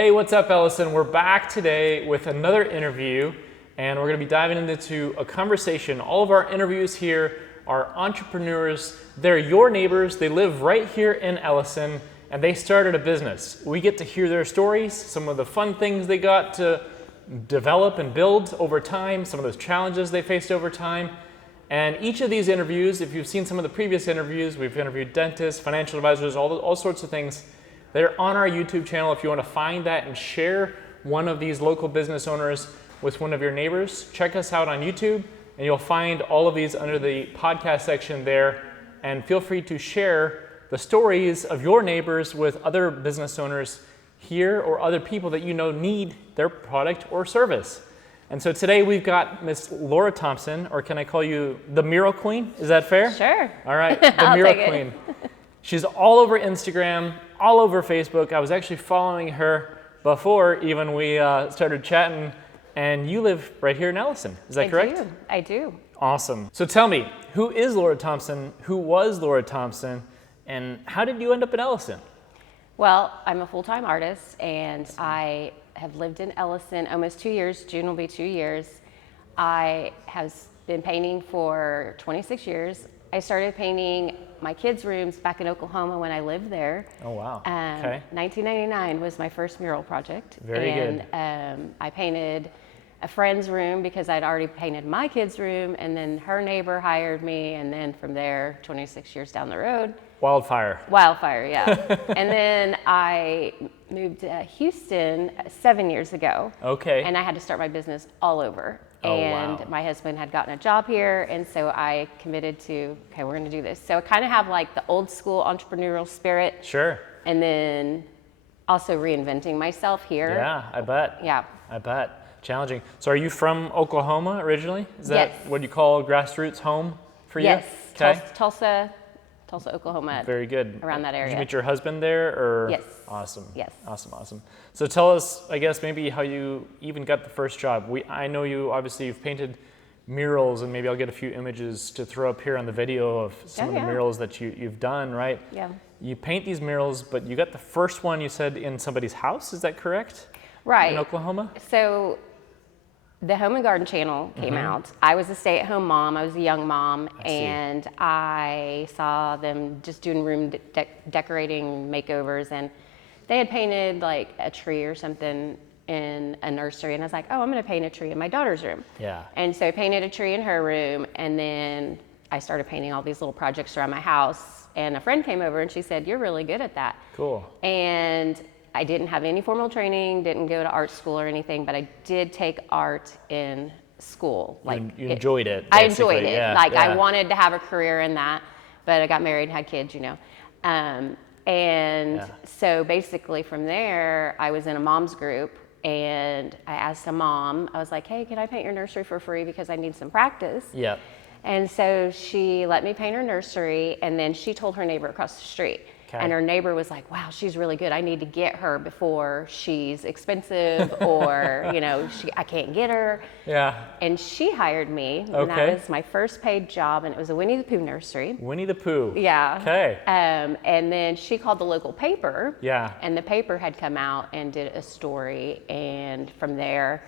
Hey, what's up, Elyson? We're back today with another interview, and we're going to be diving into a conversation. All of our interviews here are entrepreneurs. They're your neighbors. They live right here in Elyson, and they started a business. We get to hear their stories, some of the fun things they got to develop and build over time, some of those challenges they faced over time. And each of these interviews, if you've seen some of the previous interviews, we've interviewed dentists, financial advisors, all sorts of things. They're on our YouTube channel. If you want to find that and share one of these local business owners with one of your neighbors, check us out on YouTube, and you'll find all of these under the podcast section there. And feel free to share the stories of your neighbors with other business owners here or other people that you know need their product or service. And so today we've got Miss Laura Thompson, or can I call you the Mural Queen? Is that fair? Sure. All right, the Mural Queen. She's all over Instagram, all over Facebook. I was actually following her before even we started chatting, and you live right here in Elyson. Is that correct? I do. Awesome. So tell me, who is Laura Thompson? Who was Laura Thompson? And how did you end up in Elyson? Well, I'm a full-time artist, and I have lived in Elyson almost 2 years. June will be 2 years. I have been painting for 26 years. I started painting my kids' rooms back in Oklahoma when I lived there. Oh, wow. Okay. 1999 was my first mural project. Very good. I painted a friend's room because I'd already painted my kids' room, and then her neighbor hired me, and then from there, 26 years down the road. Wildfire, yeah. And then I moved to Houston 7 years ago. Okay. And I had to start my business all over. Oh, and wow. My husband had gotten a job here, and so I committed to, okay, we're gonna do this. So I kind of have like the old school entrepreneurial spirit. Sure. And then also reinventing myself here. Yeah, I bet. Yeah. I bet. Challenging. So are you from Oklahoma originally? Is that what you call grassroots home for you? Yes. Okay. Tulsa, Oklahoma. Very good. Around that area. Did you meet your husband there, or? Yes. Awesome. Yes. Awesome. So tell us, I guess, maybe how you even got the first job. I know you've painted murals, and maybe I'll get a few images to throw up here on the video of some of the murals that you've done, right? Yeah. You paint these murals, but you got the first one, you said, in somebody's house. Is that correct? Right. In Oklahoma? So the Home and Garden channel came out. I was a stay-at-home mom. I was a young mom, and I saw them just doing room decorating makeovers, and they had painted like a tree or something in a nursery, and I was like, oh, I'm gonna paint a tree in my daughter's room. Yeah. And so I painted a tree in her room, and then I started painting all these little projects around my house, and a friend came over and she said, you're really good at that. Cool. And I didn't have any formal training, didn't go to art school or anything, but I did take art in school. You enjoyed it. I enjoyed it. Yeah, I wanted to have a career in that, but I got married and had kids, So basically from there, I was in a mom's group, and I asked a mom, I was like, hey, can I paint your nursery for free because I need some practice? Yeah. And so she let me paint her nursery, and then she told her neighbor across the street. Okay. And her neighbor was like, wow, she's really good. I need to get her before she's expensive or, I can't get her. Yeah. And she hired me. And that was my first paid job, and it was a Winnie the Pooh nursery. Winnie the Pooh. Yeah. Okay. And then she called the local paper. Yeah. And the paper had come out and did a story, and from there,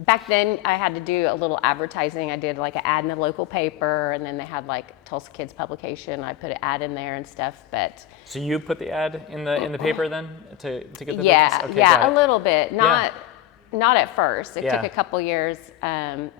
back then, I had to do a little advertising. I did like an ad in the local paper, and then they had like Tulsa Kids publication. I put an ad in there and stuff. But so you put the ad in the paper then to get the business? Okay, a little bit. Not at first. It took a couple years, and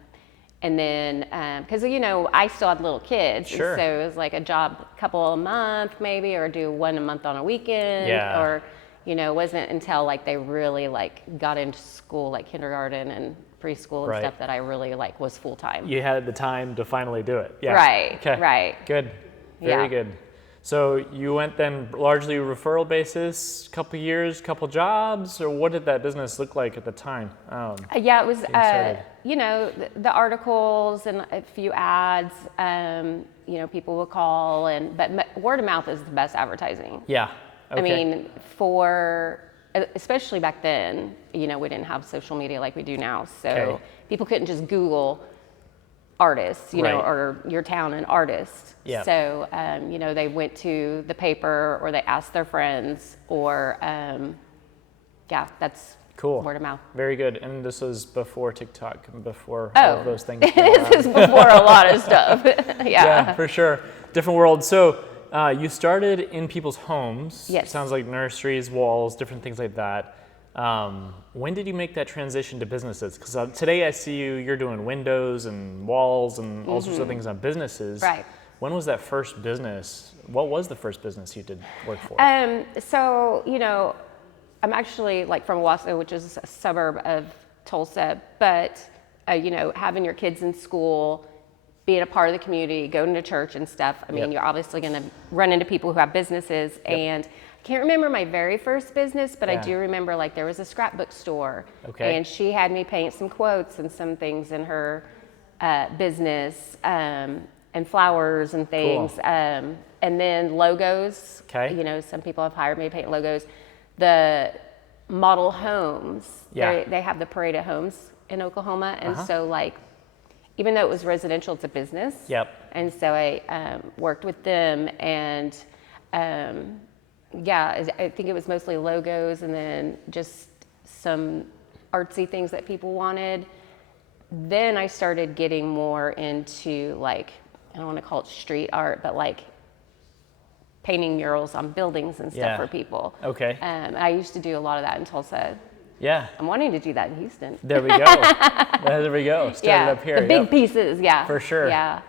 then because I still had little kids, Sure. so it was like a job, a couple a month maybe, or do one a month on a weekend, or it wasn't until like they really like got into school, like kindergarten and preschool and stuff, that I really like was full time. You had the time to finally do it. Yeah. Right. Okay. Right. Good. Very good. So you went then largely referral basis, couple years, couple jobs, or what did that business look like at the time? It was the articles and a few ads. People would call, but word of mouth is the best advertising. Yeah. Okay. I mean, especially back then, we didn't have social media like we do now. So people couldn't just Google artists, or your town an artist. Yeah. So, they went to the paper, or they asked their friends, or yeah, that's Cool. word of mouth. Very good. And this was before TikTok, before all of those things. This is before a lot of stuff. Yeah, for sure. Different world. So you started in people's homes. Yes. Sounds like nurseries, walls, different things like that. When did you make that transition to businesses? Because today I see you're doing windows and walls and all sorts of things on businesses. Right. When was that first business? What was the first business you did work for? So, I'm actually like from Owasso, which is a suburb of Tulsa, but, having your kids in school, being a part of the community, going to church and stuff. I mean, you're obviously going to run into people who have businesses. And I can't remember my very first business, but I do remember like there was a scrapbook store. Okay. And she had me paint some quotes and some things in her business, and flowers and things. Cool. And then logos. Okay. Some people have hired me to paint logos. The model homes, they have the parade of homes in Oklahoma. And so like, even though it was residential, it's a business. Yep. And so I worked with them, and I think it was mostly logos and then just some artsy things that people wanted. Then I started getting more into like, I don't want to call it street art, but like painting murals on buildings and stuff for people. Okay. I used to do a lot of that in Tulsa. Yeah. I'm wanting to do that in Houston. There we go. There we go. Started up here. The big pieces, For sure. Yeah.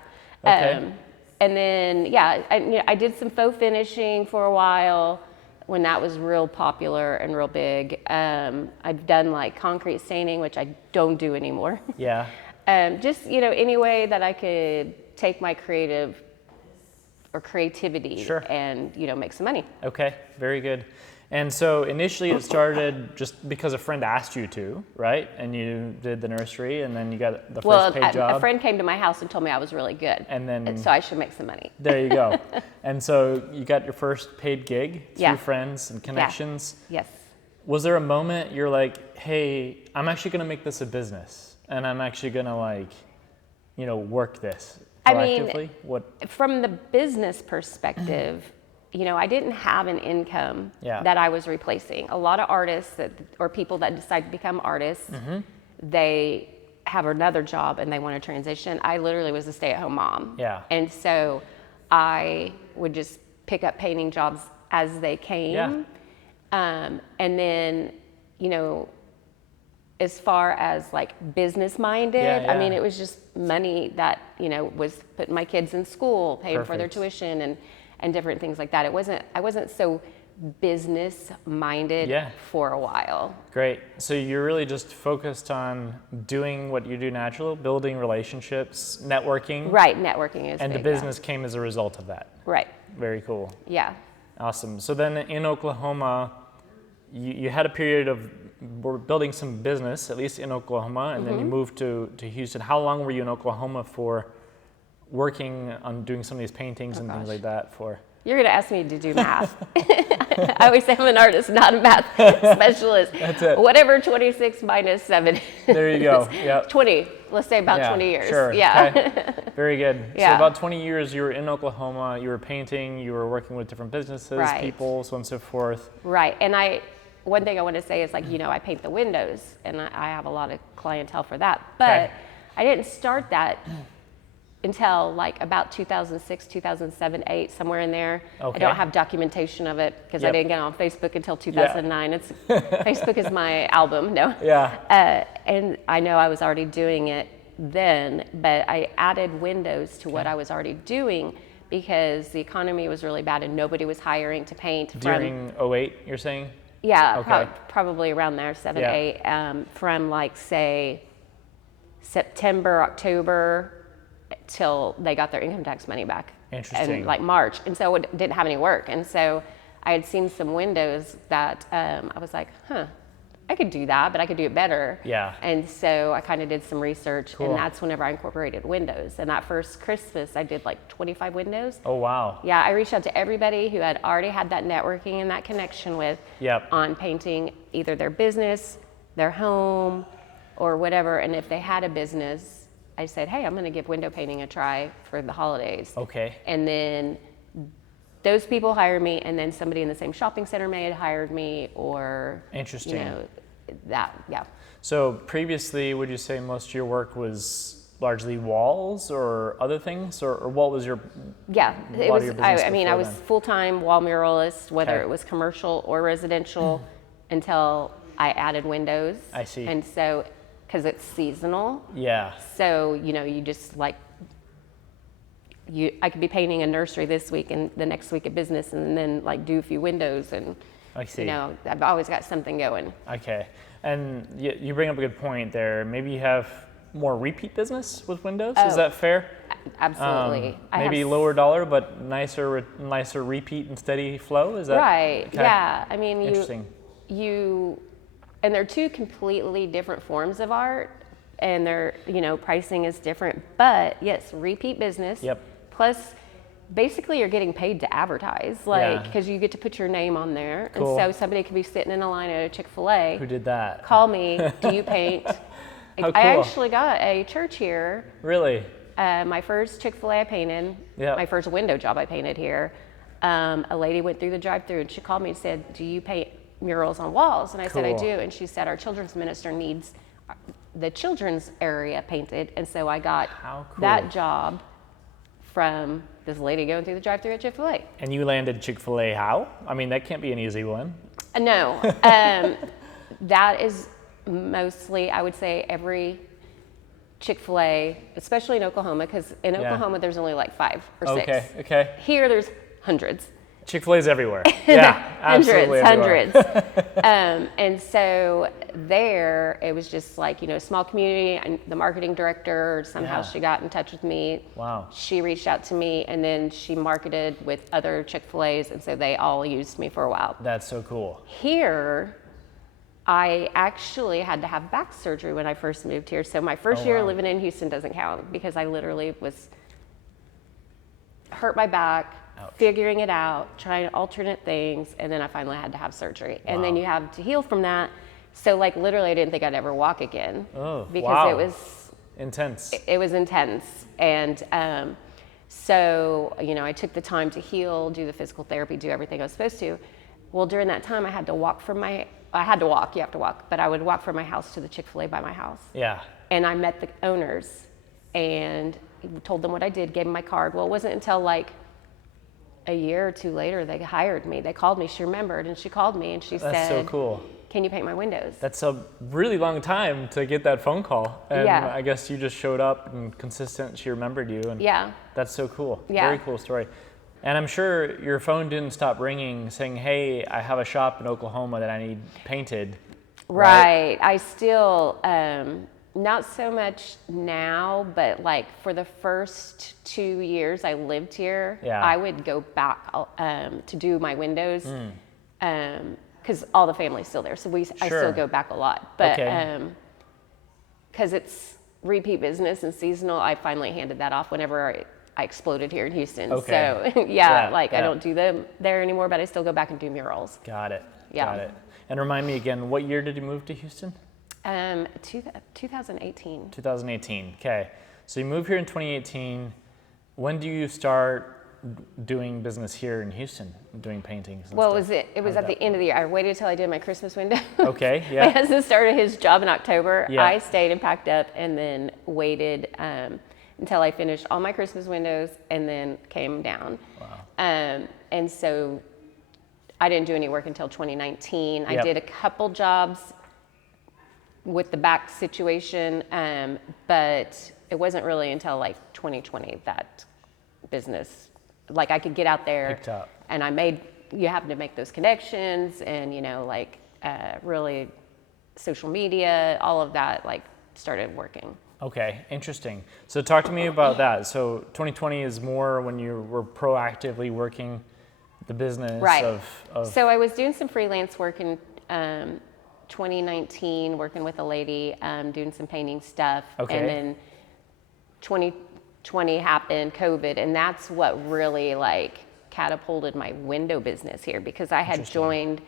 Okay. And then, I did some faux finishing for a while when that was real popular and real big. I've done like concrete staining, which I don't do anymore. Yeah. Just, any way that I could take my creativity and, make some money. Okay. Very good. And so initially it started just because a friend asked you to, right? And you did the nursery, and then you got the first paid job. A friend came to my house and told me I was really good. And then, so I should make some money. There you go. And so you got your first paid gig through friends and connections. Yeah. Yes. Was there a moment you're like, hey, I'm actually going to make this a business, and I'm actually going to work this proactively? From the business perspective, I didn't have an income that I was replacing. A lot of artists or people that decide to become artists, they have another job and they want to transition. I literally was a stay-at-home mom. Yeah. And so I would just pick up painting jobs as they came. Yeah. And then, as far as like business minded, I mean, it was just money that, was putting my kids in school, paying for their tuition and different things like that. I wasn't so business minded for a while. Great. So you're really just focused on doing what you do naturally, building relationships, networking. Right, networking is and big, the business came as a result of that. Right. Very cool. Yeah. Awesome. So then in Oklahoma, you had a period of building some business, at least in Oklahoma, and then you moved to Houston. How long were you in Oklahoma for working on doing some of these paintings and things like that for? You're going to ask me to do math. I always say I'm an artist, not a math specialist. That's it. Whatever 26 minus 7 There you go. Yeah. 20. Let's say about 20 years. Sure. Yeah. Okay. Very good. Yeah. So about 20 years you were in Oklahoma, you were painting, you were working with different businesses, people, so on and so forth. Right. And one thing I want to say is like, I paint the windows and I have a lot of clientele for that. But I didn't start that until like about 2006, 2007, 8, somewhere in there. Okay. I don't have documentation of it because I didn't get on Facebook until 2009. Facebook is my album, no. Yeah. And I know I was already doing it then, but I added windows to what I was already doing because the economy was really bad and nobody was hiring to paint. During 08, you're saying? Yeah, Okay. probably around there, 7, 8, from like say September, October, till they got their income tax money back. Interesting. And like March. And so it didn't have any work. And so I had seen some windows that I was like, I could do that, but I could do it better. Yeah. And so I kind of did some research, Cool. and that's whenever I incorporated windows. And that first Christmas, I did like 25 windows. Oh, wow. Yeah, I reached out to everybody who had already had that networking and that connection with on painting either their business, their home, or whatever. And if they had a business, I said, hey, I'm going to give window painting a try for the holidays. Okay. And then those people hired me, and then somebody in the same shopping center may have hired me, or Interesting. you know, that, yeah. So previously, would you say most of your work was largely walls or other things, or what was your Yeah, it lot was. of your business I mean, I before was then? full-time wall muralist, whether Okay. it was commercial or residential, until I added windows. I see. And so, because it's seasonal, Yeah. so you just like I could be painting a nursery this week and the next week a business, and then like do a few windows, and I see. I've always got something going. Okay. And you bring up a good point there. Maybe you have more repeat business with windows. Is Oh, that fair? Absolutely. I Maybe have lower dollar, but nicer repeat and steady flow. Is that right? Okay. Yeah. I mean, Interesting. and they're two completely different forms of art, and their pricing is different. But yes, repeat business. Yep. Plus, basically, you're getting paid to advertise, Yeah. because you get to put your name on there, Cool. and so somebody could be sitting in a line at a Chick-fil-A. Who did that? Call me. Do you paint? How I cool. actually got a church here. Really? My first Chick-fil-A I painted. Yeah. My first window job I painted here. A lady went through the drive-through and she called me and said, "Do you paint murals on walls?" And I said, "I Cool. do." And she said, "Our children's minister needs the children's area painted." And so I got How cool. that job from this lady going through the drive-through at Chick-fil-A. And you landed Chick-fil-A how? I mean, that can't be an easy one. No, that is mostly, I would say, every Chick-fil-A, especially in Oklahoma, because in Yeah. Oklahoma there's only like 5 or 6. Okay. Here there's hundreds. Chick-fil-A's everywhere. Yeah, absolutely everywhere. Hundreds. And so there, it was just like, small community, and the marketing director, somehow Yeah. she got in touch with me. Wow. She reached out to me, and then she marketed with other Chick-fil-A's, and so they all used me for a while. That's so cool. Here, I actually had to have back surgery when I first moved here. So my first year wow. living in Houston doesn't count, because I literally was hurt my back, Ouch. figuring it out, trying alternate things, and then I finally had to have surgery. And then Wow. you have to heal from that. So like literally I didn't think I'd ever walk again, Oh, because wow. it was Intense. intense. And so, I took the time to heal, do the physical therapy, do everything I was supposed to. Well, during that time, I had to walk, you have to walk, but I would walk from my house to the Chick-fil-A by my house. Yeah. And I met the owners and told them what I did, gave them my card. Well, it wasn't until like a year or two later they hired me. They called me, she remembered, and she called me and she That's said, so cool. "Can you paint my windows?" That's a really long time to get that phone call. And Yeah. I guess you just showed up and consistent, she remembered you. And Yeah. That's so cool. Yeah. Very cool story. And I'm sure your phone didn't stop ringing saying, "Hey, I have a shop in Oklahoma that I need painted." Right. I still, not so much now, but like for the first 2 years I lived here, Yeah. I would go back to do my windows, because all the family's still there. So I Sure. still go back a lot. But Okay. because it's repeat business and seasonal, I finally handed that off whenever I exploded here in Houston. Okay. So Yeah, I yeah. don't do them there anymore, but I still go back and do murals. Got it. Yeah. Got it. And remind me again, what year did you move to Houston? 2018. 2018. Okay. So you moved here in 2018. When do you start doing business here in Houston, doing paintings? And Well, stuff? it was How at did the end of the year. I waited till I did my Christmas window. Okay, My yeah. husband started his job in October. Yeah. I stayed and packed up, and then waited until I finished all my Christmas windows, and then came down. Wow. And so I didn't do any work until 2019. I Yep. did a couple jobs with the back situation, but it wasn't really until like 2020 that business, like I could get out there. Picked up. And you have to make those connections, and really social media, all of that started working. Okay, interesting. So talk to me about that. So 2020 is more when you were proactively working the business Right. of So I was doing some freelance work in 2019, working with a lady, doing some painting stuff. Okay. And then 2020 happened, COVID, and that's what really catapulted my window business here, because I had Interesting. joined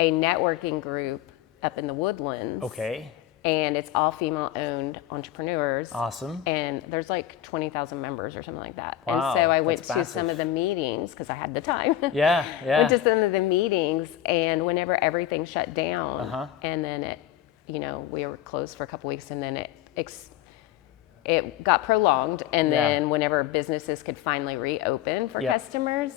a networking group up in the Woodlands. Okay. and it's all female-owned entrepreneurs. Awesome. And there's like 20,000 members or something like that. Wow, and so I went that's to massive. some of the meetings because I had the time. Yeah. Went to some of the meetings, and whenever everything shut down, Uh-huh. and then it, we were closed for a couple weeks, and then it got prolonged, and then whenever businesses could finally reopen for customers,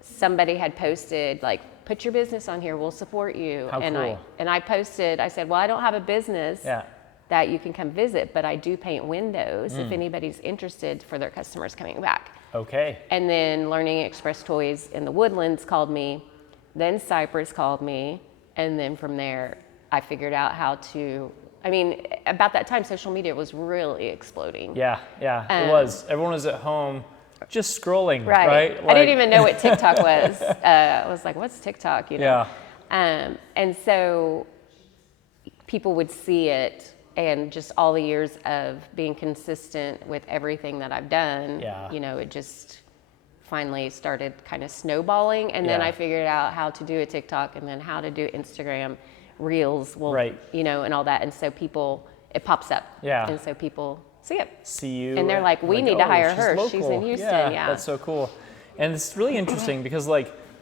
somebody had posted like, put your business on here, we'll support you. How cool. I posted, I said, well, I don't have a business that you can come visit, but I do paint windows if anybody's interested for their customers coming back. Okay. And then Learning Express Toys in the Woodlands called me, then Cypress called me, and then from there I figured out how to, about that time social media was really exploding. Yeah, it was. Everyone was at home just scrolling, right? I didn't even know what TikTok was. I was like, what's TikTok? Yeah. And so people would see it, and just all the years of being consistent with everything that I've done, it just finally started kind of snowballing. And then I figured out how to do a TikTok, and then how to do Instagram Reels, and all that. And so it pops up. Yeah. And so people see it. See you. And they're like, we need to hire her. Local. She's in Houston. Yeah. That's so cool. And it's really interesting because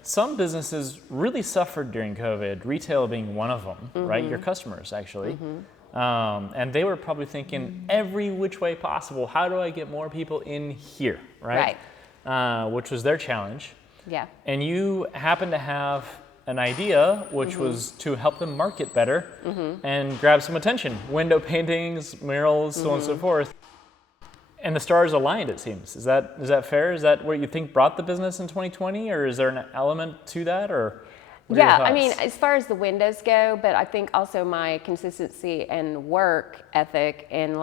some businesses really suffered during COVID, retail being one of them, right? Your customers actually. And they were probably thinking every which way possible, how do I get more people in here, right? Which was their challenge. Yeah. And you happen to have an idea, which was to help them market better and grab some attention. Window paintings, murals, so on and so forth. And the stars aligned, it seems. Is that fair? Is that what you think brought the business in 2020, or is there an element to that, or? Yeah, as far as the windows go, but I think also my consistency and work ethic and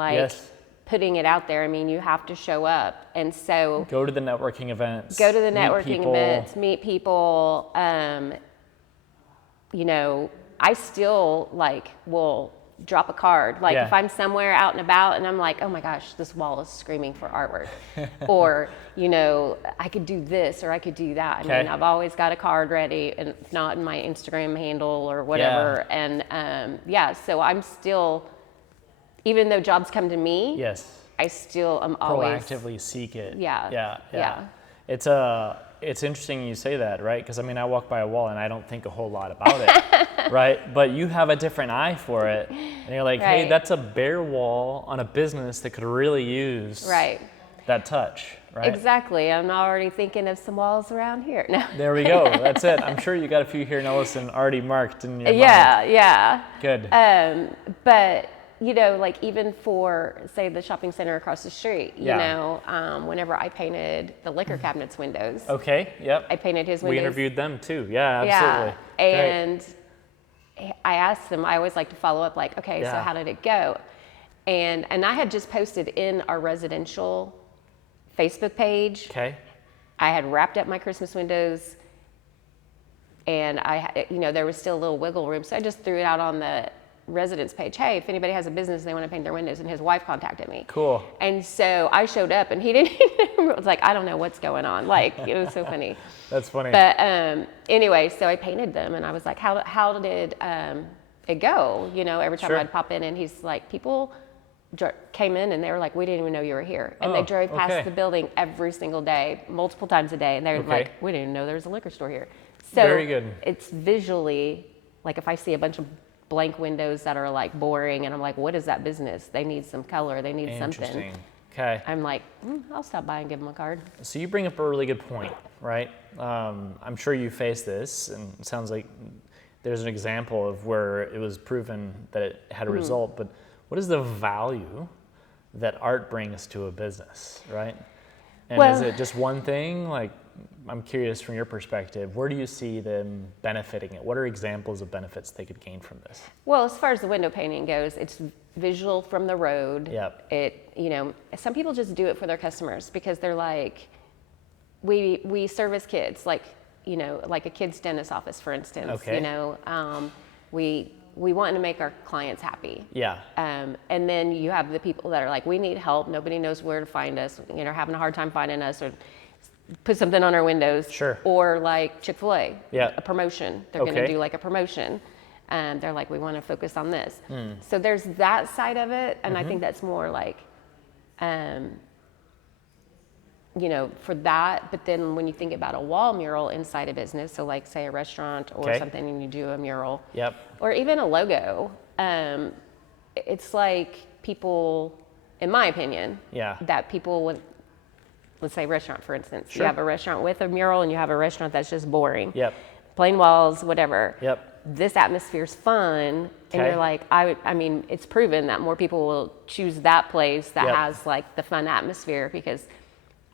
putting it out there. You have to show up, and so go to the networking events. Meet people. I still will drop a card. If I'm somewhere out and about and I'm like, oh my gosh, this wall is screaming for artwork. Or, I could do this or I could do that. I've always got a card ready, and if not in my Instagram handle or whatever. And so I'm still, even though jobs come to me, I still am always proactively seek it. Yeah. It's interesting you say that, right? Because I walk by a wall and I don't think a whole lot about it, right? But you have a different eye for it, and you're like, hey, that's a bare wall on a business that could really use that touch, right? Exactly. I'm already thinking of some walls around here. No. There we go. That's it. I'm sure you got a few here in Elyson already marked in your mind. Yeah. Good. But even for, say, the shopping center across the street, whenever I painted the liquor cabinets windows. Okay, yep. I painted his windows. We interviewed them too. Yeah, absolutely. Yeah. And I asked them, I always like to follow up, so how did it go? And I had just posted in our residential Facebook page. Okay. I had wrapped up my Christmas windows, and there was still a little wiggle room, so I just threw it out on the residence page. Hey, if anybody has a business, they want to paint their windows, and his wife contacted me. Cool. And so I showed up, and he didn't. It was I don't know what's going on. It was so funny. That's funny. But anyway, so I painted them, and I was like, how did it go? Every time I'd pop in, and he's like, people came in, and they were like, we didn't even know you were here, and they drove past the building every single day, multiple times a day, and they were like, we didn't even know there was a liquor store here. So very good. It's visually if I see a bunch of blank windows that are boring, and I'm like, what is that business? They need some color, they need something. Okay. I'm like, I'll stop by and give them a card. So you bring up a really good point, right? I'm sure you face this, and it sounds like there's an example of where it was proven that it had a result, but what is the value that art brings to a business, right? And is it just one thing? I'm curious from your perspective, where do you see them benefiting it? What are examples of benefits they could gain from this? Well, as far as the window painting goes, it's visual from the road. Yep. Some people just do it for their customers because they're like, we service kids, like a kid's dentist office, for instance. Okay. We want to make our clients happy. Yeah. And then you have the people that are like, we need help. Nobody knows where to find us. Having a hard time finding us, or put something on our windows. Sure. Or Chick-fil-A. Yeah. A promotion. They're going to do a promotion. they're like, we want to focus on this. So there's that side of it, and I think that's more like, you know, for that. But then when you think about a wall mural inside a business, so like say a restaurant or something, and you do a mural, or even a logo, it's like people, in my opinion, that people would, let's say restaurant, for instance. You have a restaurant with a mural and you have a restaurant that's just boring. Plain walls, whatever. This atmosphere's fun, and you're like, I mean, it's proven that more people will choose that place that has like the fun atmosphere, because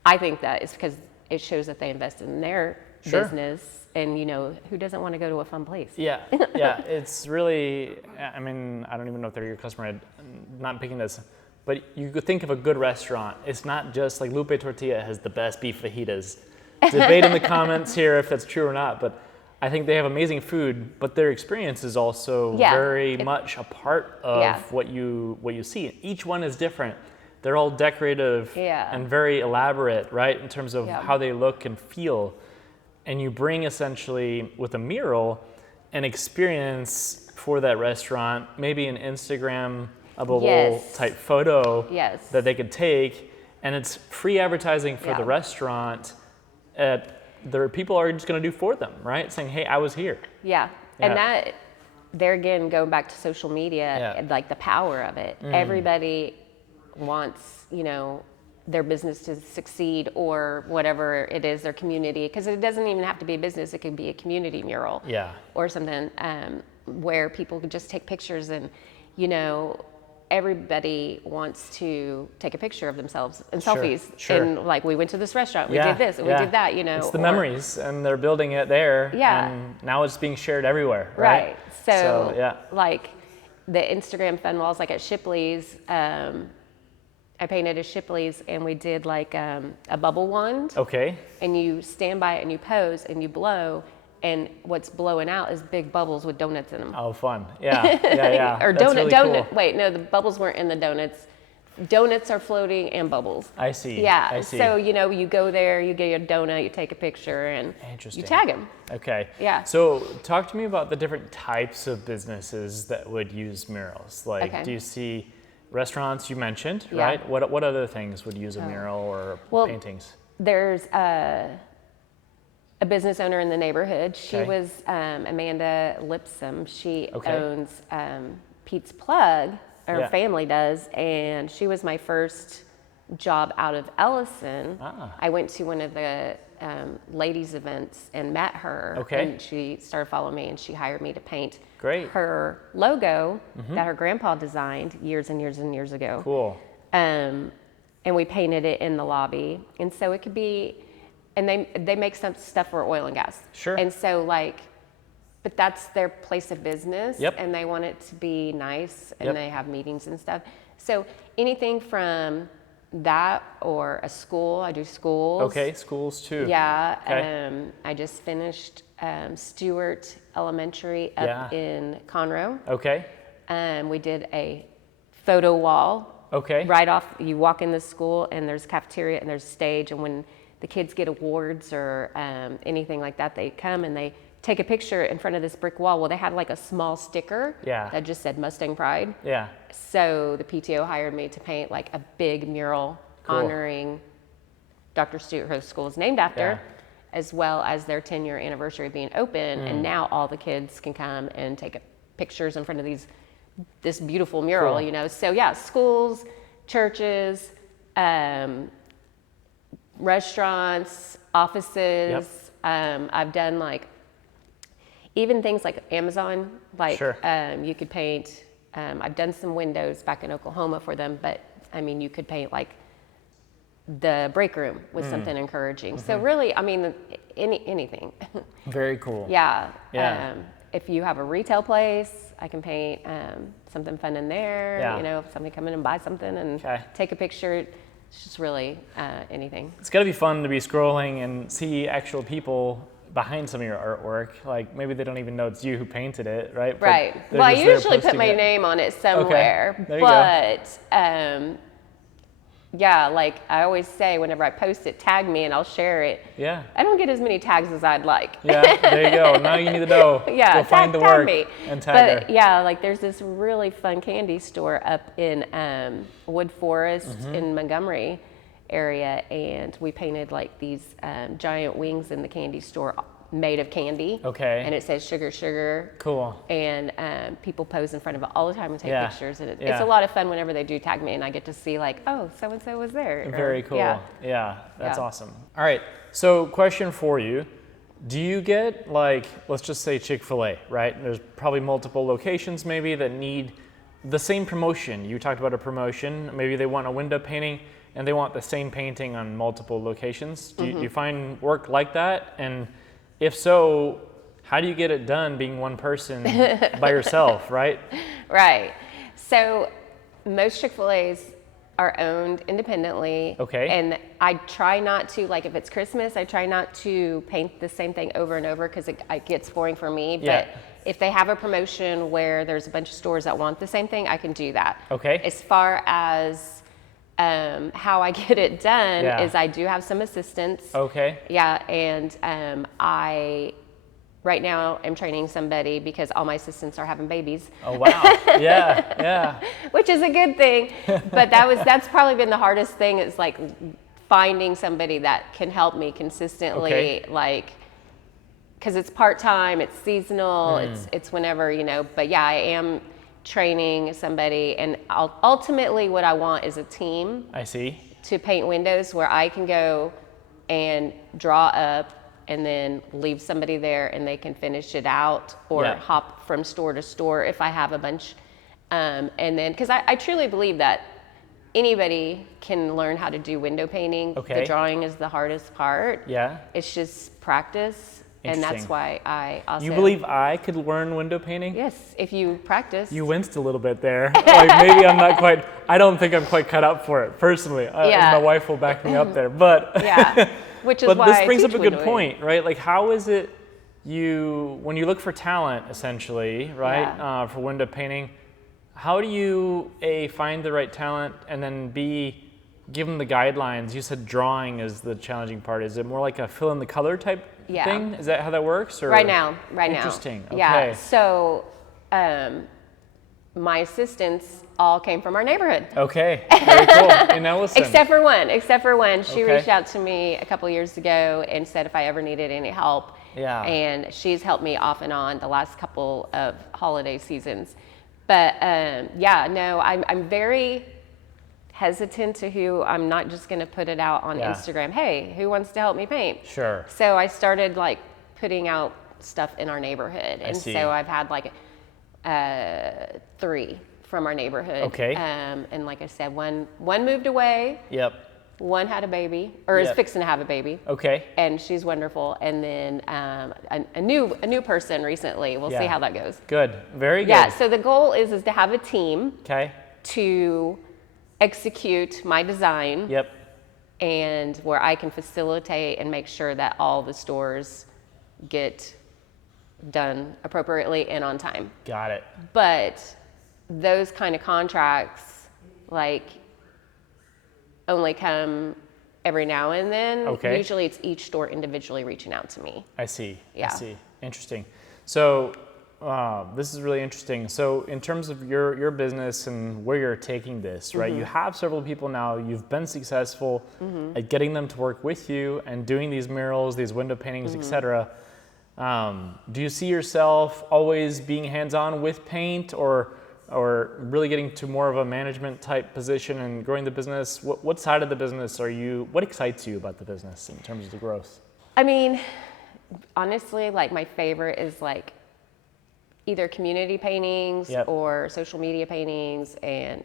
I think that it's because it shows that they invest in their business, and you know, who doesn't want to go to a fun place? It's really, I mean, I don't even know if they're your customer, I'm not picking this, but you could think of a good restaurant. It's not just like Lupe Tortilla has the best beef fajitas. Debate in the comments here if that's true or not, but I think they have amazing food, but their experience is also very much a part of what you see. Each one is different. They're all decorative and very elaborate, right, in terms of how they look and feel. And you bring essentially with a mural an experience for that restaurant, maybe an Instagram-able type photo that they could take, and it's free advertising for the restaurant. People are just going to do for them, right? Saying, hey, I was here. And that, there again, going back to social media, and like the power of it. Everybody wants, you know, their business to succeed, or whatever it is, their community, because it doesn't even have to be a business, it could be a community mural or something, where people could just take pictures, and, you know, everybody wants to take a picture of themselves and selfies. And like, we went to this restaurant, we did this, and we did that, you know. It's the memories, and they're building it there, and now it's being shared everywhere, right? So like the Instagram fun walls, like at Shipley's, I painted a Shipley's, and we did like a bubble wand. And you stand by it and you pose and you blow, and what's blowing out is big bubbles with donuts in them. Oh, fun. Or That's really donut. Cool. Wait, no, the bubbles weren't in the donuts. Donuts are floating and bubbles. I see. I see. So, you know, you go there, you get your donut, you take a picture, and you tag them. So talk to me about the different types of businesses that would use murals. Like, do you see restaurants, you mentioned, right? What other things would use a mural or paintings? There's a business owner in the neighborhood. She was Amanda Lipsum. She owns Pete's Plug. Her family does, and she was my first job out of Elyson. I went to one of the ladies' events and met her, and she started following me, and she hired me to paint her logo that her grandpa designed years and years and years ago. And we painted it in the lobby, and so it could be, and they make some stuff for oil and gas. And so like, but that's their place of business, and they want it to be nice, and they have meetings and stuff. So anything from that, or a school, I do schools. Schools too. I just finished Stewart Elementary up in Conroe. We did a photo wall. Right off, you walk in the school, and there's cafeteria and there's stage, and when the kids get awards or anything like that, they come and they take a picture in front of this brick wall. Well, they had like a small sticker that just said Mustang Pride. So the PTO hired me to paint like a big mural honoring Dr. Stewart, who the school is named after, as well as their 10-year anniversary of being open. And now all the kids can come and take pictures in front of this beautiful mural, you know. So schools, churches, restaurants, offices. I've done like even things like Amazon, like you could paint, I've done some windows back in Oklahoma for them, but I mean, you could paint like the break room with something encouraging. So really, I mean, anything. Very cool. If you have a retail place, I can paint something fun in there, you know, if somebody come in and buy something and take a picture. It's just really anything. It's got to be fun to be scrolling and see actual people behind some of your artwork. Like maybe they don't even know it's you who painted it, right? Well, I usually put my name on it somewhere, but yeah, like I always say, whenever I post it, tag me and I'll share it. Yeah. I don't get as many tags as I'd like. Yeah, there you go. Now you need to know. Yeah, Go find the tag work me. and tag But her. yeah, like there's this really fun candy store up in Wood Forest in Montgomery area, and we painted like these giant wings in the candy store made of candy. Okay. And it says sugar, sugar. Cool. And people pose in front of it all the time and take Yeah. pictures. And it's Yeah. a lot of fun whenever they do tag me and I get to see like, oh, so-and-so was there. Or, Very cool. Yeah. That's Yeah. awesome. All right. So question for you. Do you get like, let's just say Chick-fil-A, right? There's probably multiple locations maybe that need the same promotion. You talked about a promotion. Maybe they want a window painting and they want the same painting on multiple locations. Do you find work like that? And if so, how do you get it done being one person by yourself, right? Right. So most Chick-fil-A's are owned independently. Okay. And I try not to, like if it's Christmas, I try not to paint the same thing over and over because it gets boring for me. Yeah. But if they have a promotion where there's a bunch of stores that want the same thing, I can do that. Okay. As far as how I get it done is I do have some assistants. Okay. Yeah, and I right now am training somebody because all my assistants are having babies. Oh, wow. Yeah. Which is a good thing. But that's probably been the hardest thing is like finding somebody that can help me consistently, like because it's part-time, it's seasonal, it's whenever, but yeah, I am training somebody, and ultimately what I want is a team. I see. To paint windows where I can go and draw up and then leave somebody there and they can finish it out or hop from store to store if I have a bunch. And then, because I truly believe that anybody can learn how to do window painting. Okay. The drawing is the hardest part. Yeah. It's just practice. And that's why I also... You believe I could learn window painting? Yes, if you practice. You winced a little bit there. Like maybe I'm not quite, I don't think I'm quite cut up for it personally. My wife will back me up there, but. Yeah, which is but why this I brings up teach a good window point, right? Like how is it when you look for talent essentially, right? For window painting, how do you A, find the right talent and then B, give them the guidelines? You said drawing is the challenging part. Is it more like a fill in the color type thing? Is that how that works? Or? Right now. Interesting. Okay. Yeah. So my assistants all came from our neighborhood. Okay. Very cool. In Elyson. Except for one. She reached out to me a couple years ago and said if I ever needed any help. Yeah. And she's helped me off and on the last couple of holiday seasons. But I'm very hesitant to who I'm not just going to put it out on Instagram. Hey, who wants to help me paint? Sure. So I started like putting out stuff in our neighborhood, and so I've had like 3 from our neighborhood. Okay. And like I said, one moved away. Yep. One had a baby, or is fixing to have a baby. Okay. And she's wonderful. And then a new person recently. We'll see how that goes. Good. Very good. Yeah. So the goal is to have a team. Okay. To execute my design. Yep. And where I can facilitate and make sure that all the stores get done appropriately and on time. Got it. But those kind of contracts, like, only come every now and then. Okay. Usually it's each store individually reaching out to me. I see. Yeah. I see. Interesting. So this is really interesting. So in terms of your business and where you're taking this, right? You have several people now. You've been successful at getting them to work with you and doing these murals, these window paintings, etc. Do you see yourself always being hands-on with paint, or really getting to more of a management type position and growing the business? What side of the business what excites you about the business in terms of the growth? I mean, honestly, like my favorite is like either community paintings or social media paintings, and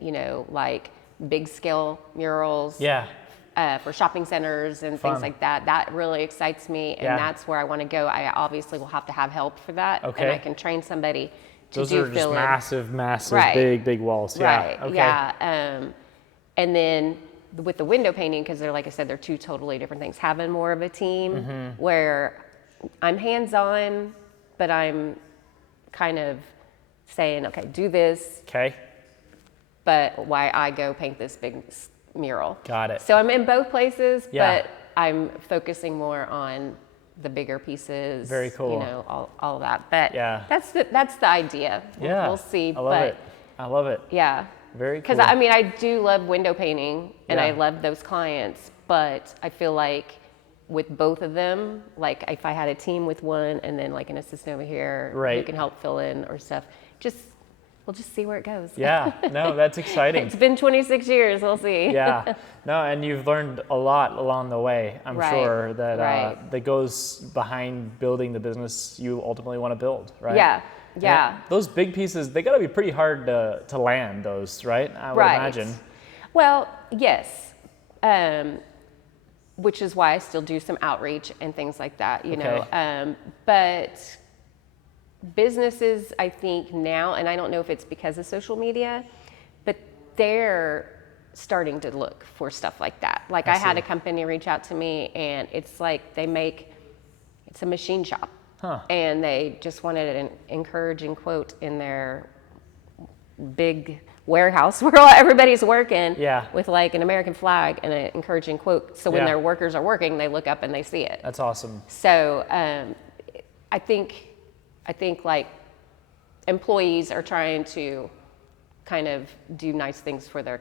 like big scale murals for shopping centers and things like that. That really excites me, and that's where I want to go. I obviously will have to have help for that, and I can train somebody to Those do are just massive, big walls. Right. Okay. Yeah. And then with the window painting, because they're, like I said, they're 2 totally different things. Having more of a team where I'm hands-on, but I'm kind of saying, okay, do this. Okay. But why I go paint this big mural. Got it. So I'm in both places, Yeah. but I'm focusing more on the bigger pieces. Very cool. You know, all of that. But Yeah. that's the idea. Yeah. We'll see. I love it. I love it. Yeah. Very cool. Because I mean, I do love window painting, and Yeah. I love those clients. But I feel like with both of them, like if I had a team with one and then like an assistant over here who Right. can help fill in or stuff, we'll just see where it goes. Yeah. No, that's exciting. It's been 26 years. We'll see. Yeah. No, and you've learned a lot along the way, I'm Right. sure, that Right. goes behind building the business you ultimately want to build, right? Yeah. Yeah. And those big pieces, they got to be pretty hard to land those, right? I would Right. imagine. Well, yes. Which is why I still do some outreach and things like that, you know. But businesses, I think now, and I don't know if it's because of social media, but they're starting to look for stuff like that. Like I had a company reach out to me, and it's like it's a machine shop. Huh. And they just wanted an encouraging quote in their big warehouse where everybody's working Yeah. with like an American flag and an encouraging quote. So when Yeah. their workers are working, they look up and they see it. That's awesome. So I think like employees are trying to kind of do nice things for their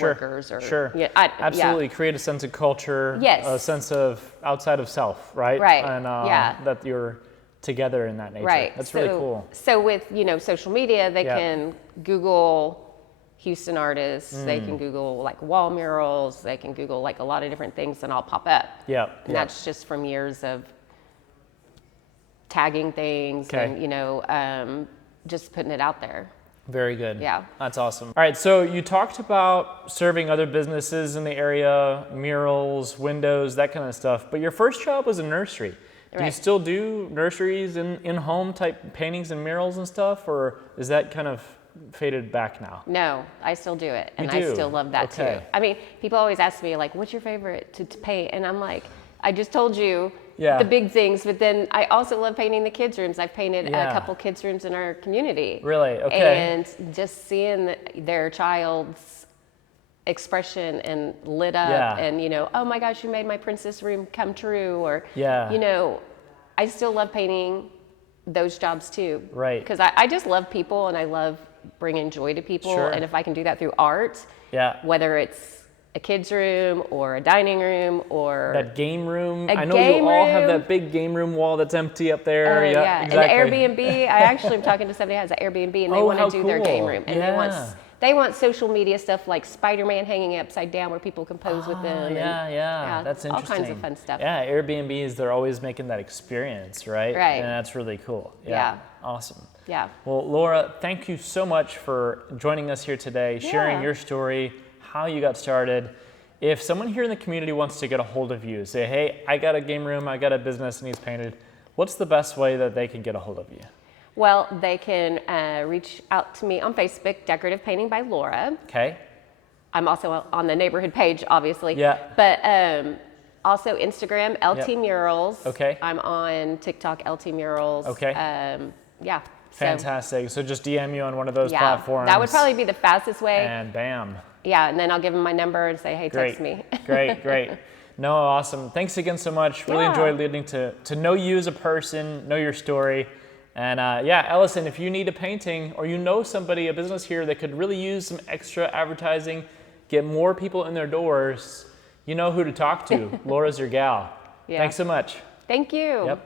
workers. Or, Sure. Yeah, Absolutely. Create a sense of culture. Yes. A sense of outside of self, right? Right. And Yeah. that you're together in that nature. Right. That's really cool. So with, social media, they Yeah. can Google Houston artists, they can Google like wall murals, they can Google like a lot of different things and I'll pop up. Yeah. And that's just from years of tagging things and, just putting it out there. Very good. Yeah. That's awesome. All right, so you talked about serving other businesses in the area, murals, windows, that kind of stuff, but your first job was a nursery. Do you Right. still do nurseries and in-home type paintings and murals and stuff, or is that kind of faded back now? No, I still do it, and You do? I still love that Okay. too. I mean, people always ask me like, "What's your favorite to paint?" And I'm like, I just told you Yeah. the big things, but then I also love painting the kids' rooms. I've painted Yeah. a couple kids' rooms in our community. Really? Okay. And just seeing their child's expression and lit up, Yeah. and oh my gosh, you made my princess room come true, or Yeah. I still love painting those jobs too. Right. Because I just love people and I love bringing joy to people. Sure. And if I can do that through art, Yeah. whether it's a kid's room or a dining room or That game room. A I know game you all have room. that big game room wall that's empty up there. yeah, exactly. an Airbnb. I actually am talking to somebody who has an Airbnb and they Oh, want how to do their game cool. room. And Yeah. they want social media stuff like Spider-Man hanging upside down where people can pose with them. Yeah, that's all interesting. kinds of fun stuff. Yeah, Airbnbs, they're always making that experience, right? Right. And that's really cool. Yeah. Awesome. Yeah. Well, Laura, thank you so much for joining us here today, sharing Yeah. your story, how you got started. If someone here in the community wants to get a hold of you, say, hey, I got a game room, I got a business needs painted, what's the best way that they can get a hold of you? Well, they can reach out to me on Facebook, Decorative Painting by Laura. Okay. I'm also on the neighborhood page, obviously. Yeah. But also Instagram, LT Yep. Murals. Okay. I'm on TikTok, LT Murals. Okay. Yeah. Fantastic. So just DM you on one of those Yeah, platforms. that would probably be the fastest way. And bam. Yeah, and then I'll give them my number and say, hey, text me. Great. No, awesome. Thanks again so much. Really Yeah. enjoyed getting to know you as a person, know your story. And Elyson, if you need a painting or you know somebody, a business here that could really use some extra advertising, get more people in their doors, you know who to talk to. Laura's your gal. Yeah. Thanks so much. Thank you. Yep.